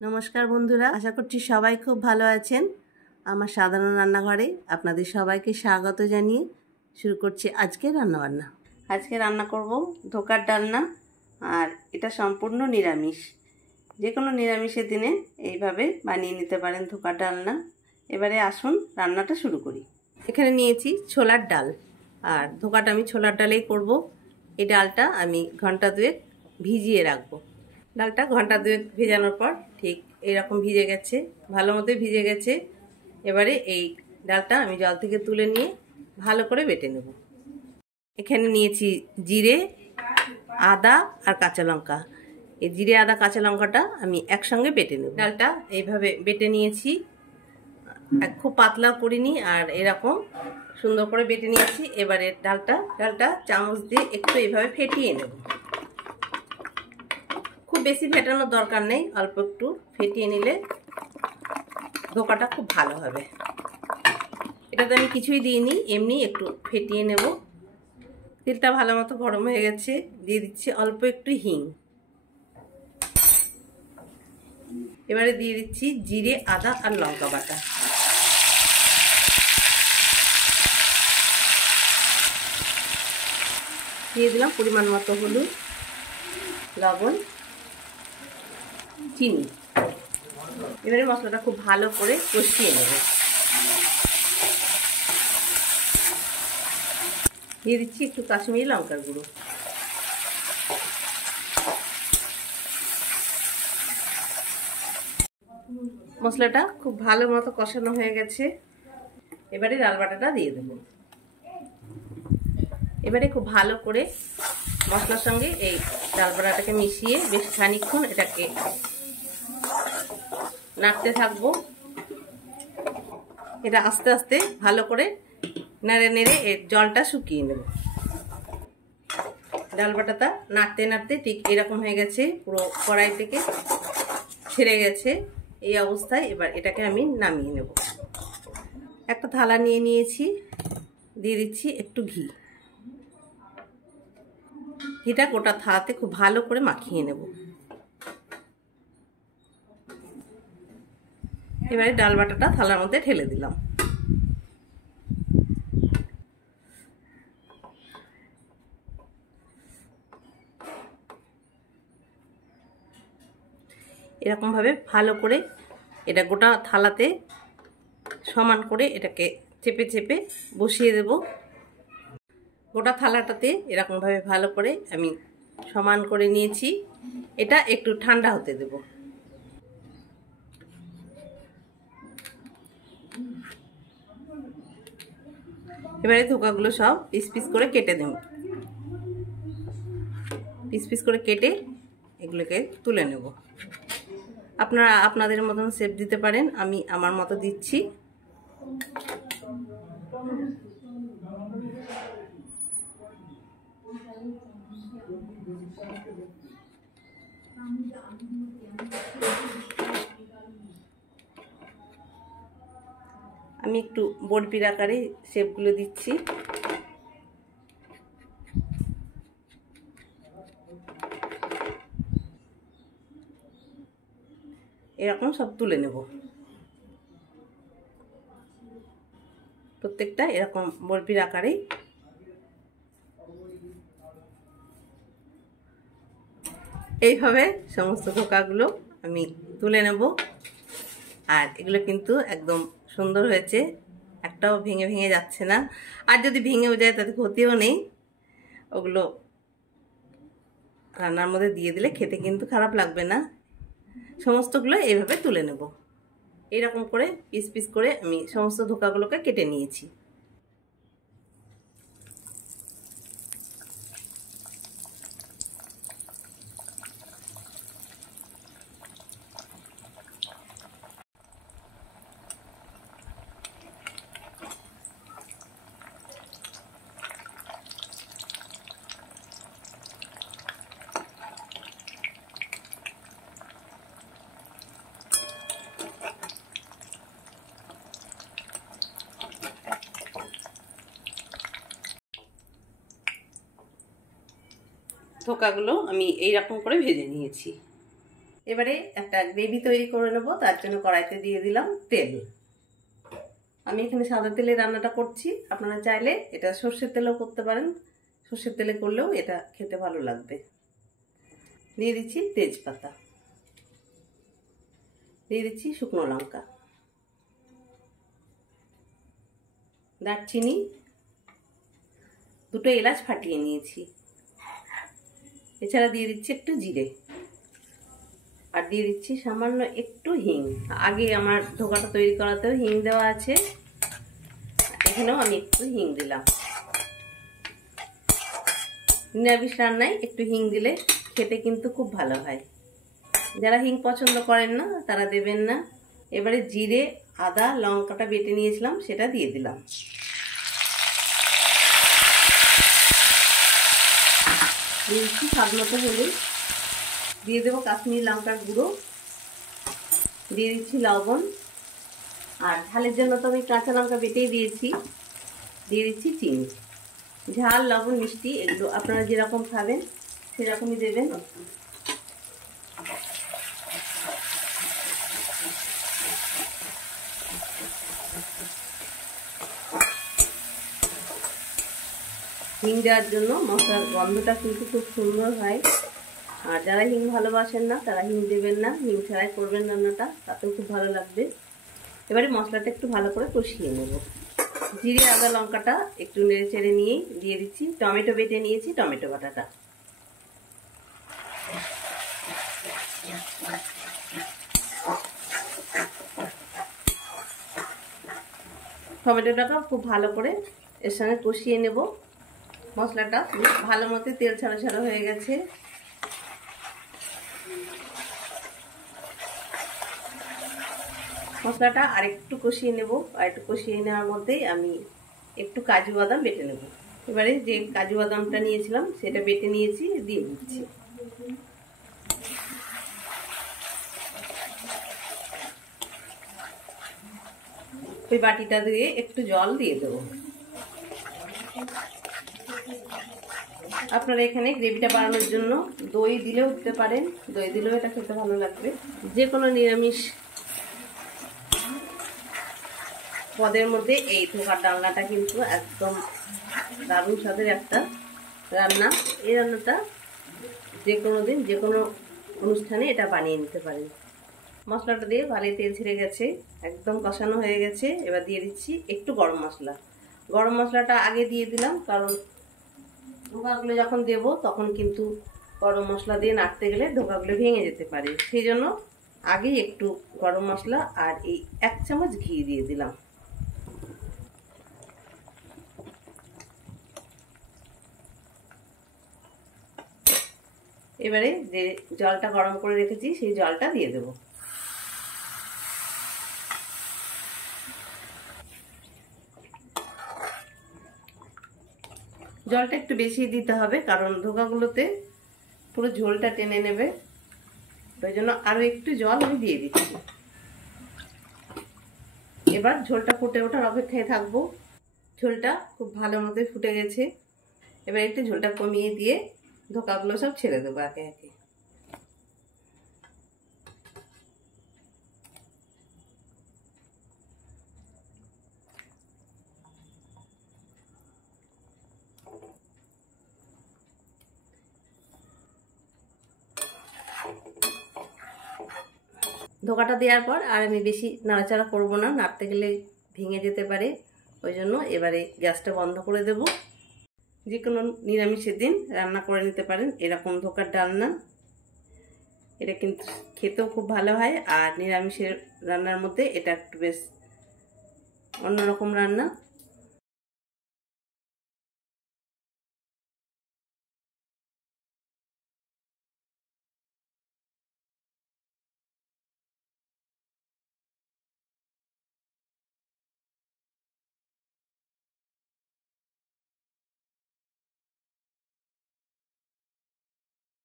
নমস্কার বন্ধুরা, আশা করছি সবাই খুব ভালো আছেন। আমার সাধারণ রান্নাঘরে আপনাদের সবাইকে স্বাগত জানিয়ে শুরু করছি আজকের রান্নাবান্না। আজকে রান্না করব ধোকার ডালনা, আর এটা সম্পূর্ণ নিরামিষ। যে কোনো নিরামিষের দিনে এইভাবে বানিয়ে নিতে পারেন ধোকার ডালনা। এবারে আসুন রান্নাটা শুরু করি। এখানে নিয়েছি ছোলার ডাল, আর ধোকাটা আমি ছোলার ডালেই করব। এই ডালটা আমি ঘন্টা দুয়েক ভিজিয়ে রাখবো। ডালটা ঘন্টা দুয়েক ভেজানোর পর ঠিক এরকম ভিজে গেছে, ভালো মতো ভিজে গেছে। এবারে এই ডালটা আমি জল থেকে তুলে নিয়ে ভালো করে বেটে নেব। এখানে নিয়েছি জিরে, আদা আর কাঁচা লঙ্কা। এই জিরে, আদা, কাঁচা লঙ্কাটা আমি একসঙ্গে বেটে নেব। ডালটা এইভাবে বেটে নিয়েছি, খুব পাতলা করিনি, আর এরকম সুন্দর করে বেটে নিয়েছি। এবারে ডালটা চামচ দিয়ে একটু এইভাবে ফেটিয়ে নেব। খুব বেশি ফেটানোর দরকার নেই, অল্প একটু ফেটিয়ে নিলে ধোকাটা খুব ভালো হবে। এটাতে আমি কিছুই দিইনি, এমনি একটু ফেটিয়ে নেব। তেলটা ভালো মতো গরম হয়ে গেছে, দিয়ে দিচ্ছি অল্প একটু হিং। এবারে দিয়ে দিচ্ছি জিরে, আদা আর লঙ্কা বাটা। দিয়ে দিলাম পরিমাণ মতো হলুদ, লবণ, চিনি। এবারে মশলাটা খুব ভালো করে কষিয়ে নেব। দিয়ে দিচ্ছি একটু কাশ্মীরি লঙ্কার গুঁড়ো। মশলাটা খুব ভালো মতো কষানো হয়ে গেছে। এবারে ডাল বাটাটা দিয়ে দেব। এবারে খুব ভালো করে মশলার সঙ্গে এই ডাল বাটাটাকে মিশিয়ে বেশ খানিকক্ষণ এটাকে নাড়তে থাকবো। এটা আস্তে আস্তে ভালো করে নেড়ে নেড়ে এর জলটা শুকিয়ে নেব। ডাল বাটাটা নাড়তে নাড়তে ঠিক এরকম হয়ে গেছে, পুরো কড়াই থেকে ছেড়ে গেছে। এই অবস্থায় এবার এটাকে আমি নামিয়ে নেব। একটা থালা নিয়ে নিয়েছি, দিয়ে দিচ্ছি একটু ঘি। ঘিটা গোটা থালাতে খুব ভালো করে মাখিয়ে নেব। এবারে ডাল বাটাটা থালার মধ্যে ঢেলে দিলাম। এরকমভাবে ভালো করে এটা গোটা থালাতে সমান করে এটাকে চেপে চেপে বসিয়ে দেব। গোটা থালাটাতে এরকমভাবে ভালো করে আমি সমান করে নিয়েছি। এটা একটু ঠান্ডা হতে দেব। এবারে ধোকাগুলো সব পিস পিস করে কেটে দেব। পিস পিস করে কেটে এগুলোকে তুলে নেব। আপনারা আপনাদের মতন শেপ দিতে পারেন, আমি আমার মতো দিচ্ছি। আমি একটু বড়পির আকারে শেপগুলো দিচ্ছি। এরকম সব তুলে নেব। প্রত্যেকটা এরকম বড়পির আকারে এইভাবে সমস্ত ধোকাগুলো আমি তুলে নেব। আর এগুলো কিন্তু একদম সুন্দর হয়েছে, একটাও ভেঙে ভেঙে যাচ্ছে না। আর যদি ভেঙেও যায় তাতে ক্ষতিও নেই, ওগুলো রান্নার মধ্যে দিয়ে দিলে খেতে কিন্তু খারাপ লাগবে না। সমস্তগুলো এইভাবে তুলে নেব। এইরকম করে পিস পিস করে আমি সমস্ত ধোকাগুলোকে কেটে নিয়েছি। ধোকাগুলো আমি এইরকম করে ভেজে নিয়েছি। এবারে একটা গ্রেভি তৈরি করে নেব। তার জন্য কড়াইতে দিয়ে দিলাম তেল। আমি এখানে সাদা তেলে রান্নাটা করছি, আপনারা চাইলে এটা সর্ষের তেলেও করতে পারেন। সর্ষের তেলে করলেও এটা খেতে ভালো লাগবে। দিয়ে দিচ্ছি তেজপাতা, দিয়ে দিচ্ছি শুকনো লঙ্কা, দারচিনি, দুটো এলাচ ফাটিয়ে নিয়েছি। এছাড়া দিয়ে দিচ্ছি একটু জিরে, আর দিয়ে দিচ্ছি সামান্য একটু হিং। আগে আমার ধোকাটা তৈরি করাতেও হিং দেওয়া আছে, এখানেও আমি একটু হিং দিলাম। নিরামিষ রান্নায় একটু হিং দিলে খেতে কিন্তু খুব ভালো হয়। যারা হিং পছন্দ করেন না তারা দেবেন না। এবারে জিরে, আদা, লঙ্কাটা বেটে নিয়েছিলাম সেটা দিয়ে দিলাম। দিয়ে দিচ্ছি স্বাদ মতো হলুদ, দিয়ে দেবো কাশ্মীরি লঙ্কার গুঁড়ো, দিয়ে দিচ্ছি লবণ, আর ঝালের জন্য তো আমি কাঁচা লঙ্কা বেটেই দিয়েছি। দিয়ে দিচ্ছি চিনি। ঝাল, লবণ, মিষ্টি এগুলো আপনারা যেরকম খাবেন সেরকমই দেবেন। হিং দেওয়ার জন্য মশলার গন্ধটা কিন্তু খুব সুন্দর হয়। আর যারা হিং ভালোবাসেন না তারা হিং দেবেন না, হিং ছাড়াই করবেন রান্নাটা, তাতেও খুব ভালো লাগবে। এবারে মশলাটা একটু ভালো করে কষিয়ে নেব। জিরে, আদা, লঙ্কাটা একটু নেড়ে চেড়ে নিয়ে দিয়ে দিচ্ছি টমেটো বেটে নিয়েছি, টমেটো বাটাটা। টমেটোটাকে খুব ভালো করে এর সঙ্গে কষিয়ে নেব। মশলাটা ভালো মতো তেল ছাড়া ছাড়া হয়ে গেছে। মশলাটা আর একটু কষিয়ে নেব। আর একটু কষিয়ে নেওয়ার মধ্যেই আমি একটু কাজু বাদাম বেটে নেব। এবারে যে কাজু বাদামটা নিয়েছিলাম সেটা বেটে নিয়েছি, দিয়ে দিচ্ছি। ওই বাটিটা দিয়ে একটু জল দিয়ে দেবো। আপনারা এখানে গ্রেভিটা বাড়ানোর জন্য দই দিলেও দিতে পারেন, দই দিলেও এটা খেতে ভালো লাগবে। যে কোনো নিরামিষ পদের মধ্যে এই ধোকার ডালনাটা কিন্তু একদম দারুণ স্বাদের একটা রান্না। এই রান্নাটা যে কোনো দিন যে কোনো অনুষ্ঠানে এটা বানিয়ে নিতে পারেন। মশলাটা দিয়ে ভালোই তেল ছেড়ে গেছে, একদম কষানো হয়ে গেছে। এবার দিয়ে দিচ্ছি একটু গরম মশলা। গরম মশলাটা আগে দিয়ে দিলাম, কারণ ধোকাগুলো যখন দেব তখন কিন্তু গরম মশলা দিয়ে নাড়তে গেলে ধোকাগুলো ভেঙে যেতে পারে। সেই জন্য আগে একটু গরম মশলা আর এই 1 চামচ ঘি দিয়ে দিলাম। এবারে যে জলটা গরম করে রেখেছি সেই জলটা দিয়ে দেব। জলটা একটু বেশি দিতে হবে, কারণ ধোকাগুলোতে পুরো ঝোলটা টেনে নেবে। ওই জন্য আরো একটু জল আমি দিয়ে দিচ্ছি। এবার ঝোলটা ফুটে ওঠার অপেক্ষায় থাকবো। ঝোলটা খুব ভালো মতো ফুটে গেছে। এবার একটু ঝোলটা কমিয়ে দিয়ে ধোকাগুলো সব ছেড়ে দেবো একে একে। ধোকাটা দেওয়ার পর আর আমি বেশি নাড়াচাড়া করব না, নাড়তে গেলে ভেঙে যেতে পারে। ওই জন্য এবারে গ্যাসটা বন্ধ করে দেব। যে কোনো নিরামিষের দিন রান্না করে নিতে পারেন এরকম ধোকার ডালনা। এটা কিন্তু খেতেও খুব ভালো হয়, আর নিরামিষের রান্নার মধ্যে এটা একটু বেশ অন্যরকম রান্না।